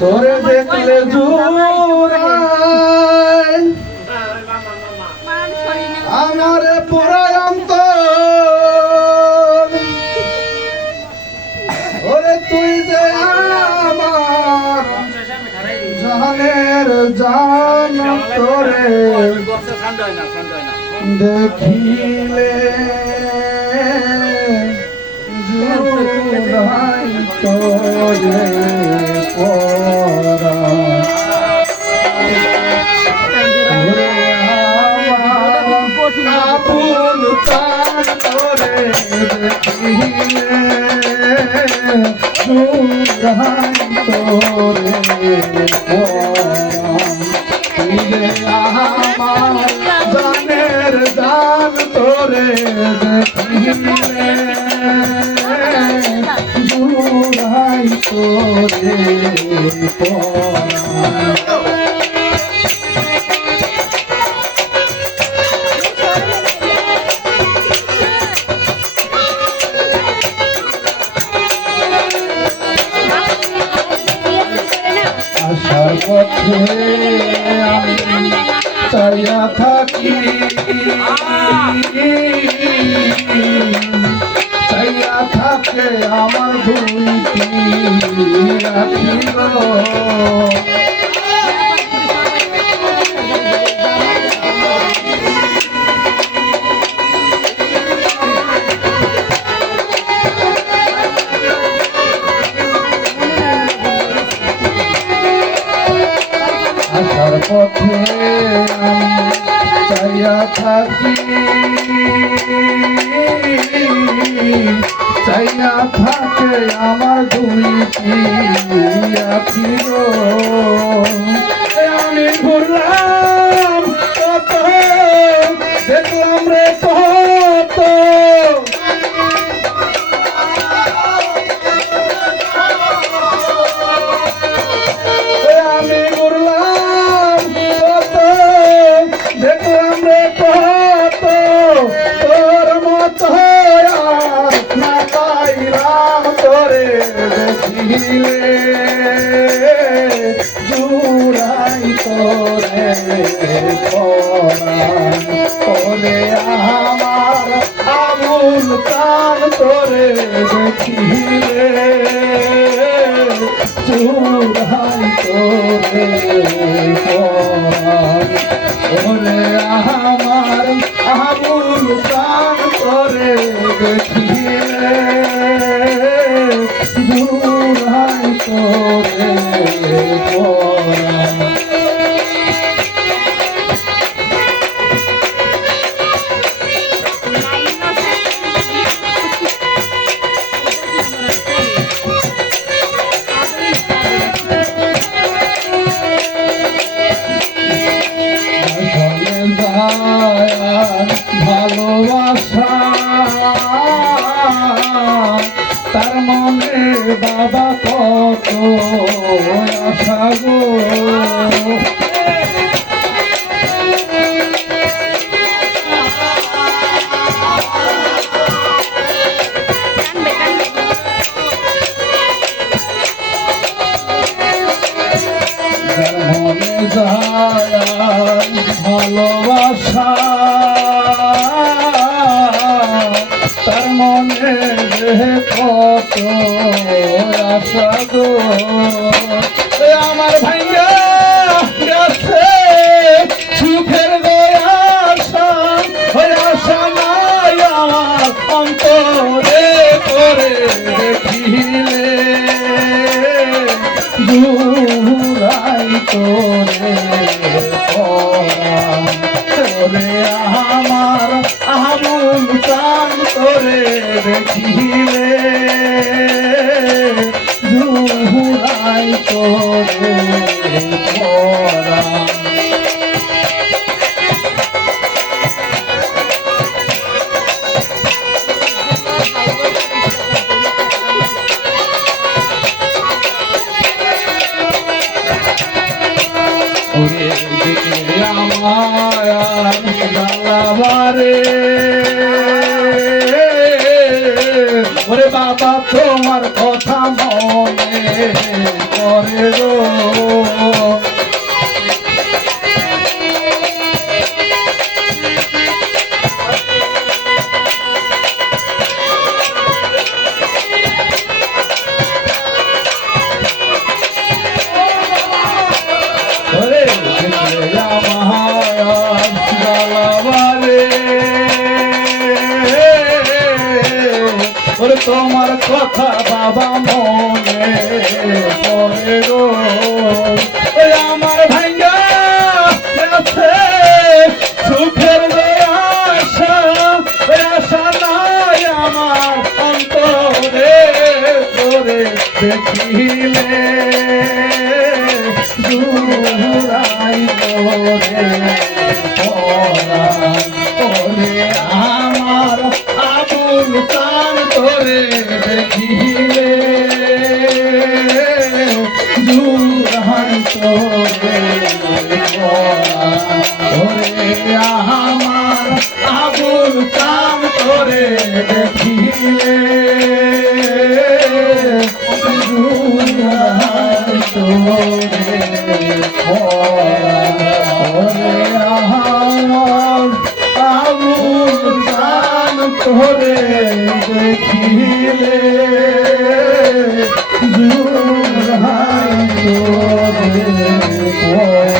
তোরে দেখলে জুরাই আমারে পুরাই অন্তর, ওরে তুই যে আমার জানের জান, তোরে দেখিলে জুরাই তোরে পরা, আপন প্রাণ তোরে দেখিলে জুরাই তোরে পরা, আমার জানের জান তোরে দেখিলে জুরাই তোরে পরা। আসার পথে আমি চাইয়া থাকি, চাইয়া থাকে আমার দুইটি রাখিল, আসার পথে আমি চাইয়া থাকি, চাইয়া থাকে আমার দুইটি আখির, আমি ঘুরলাম কত, দেখলাম রে কত, আমি ঘুরলাম কত, দেখলাম রে কত, তোর মতো আর না পাইলাম তোরে দেখিলে জুরাই তোরে পরাণ, ওরে আমার আমুল প্রাণ তোরে দেখিলে জুরাই তোরে পরাণ, ওরে আমার আমুল প্রাণ তোরে দেখিলে জুরাই তোরে পরাণ। ভালোবাসা তার মনে বাবা কত আশা গো, মনে যায় ভালোবাসা তার মনে কত আশা গো, আমার ভাইয়া গেছে সুখের দয়াশা, ওই আশা নাই আমার অন্তরে করে দেখিলে জুরাই তোরে পরাণ, তোরে আমার আমুল প্রাণ তোরে দেখিলে জুরাই তোরে পরাণ। ওরে দেখলে আমার জানলাবারে, ওরে বাবা তোমার কথা তোমার কথা বাবা মনে পড়ে গো ওই আমার ভাঙ্গা আছে সুখের আশা ওই আশা নাই আমার অন্তরে তোরে দেখিলে জুড়াই তোরে ওরে আমার আবুল কান তোরে দেখিলে জুড়াই তোরে ওরে আমার আবুল কান তোরে দেখিলে জুড়াই তোরে তোরে দেখিলে জুড়াই তোরে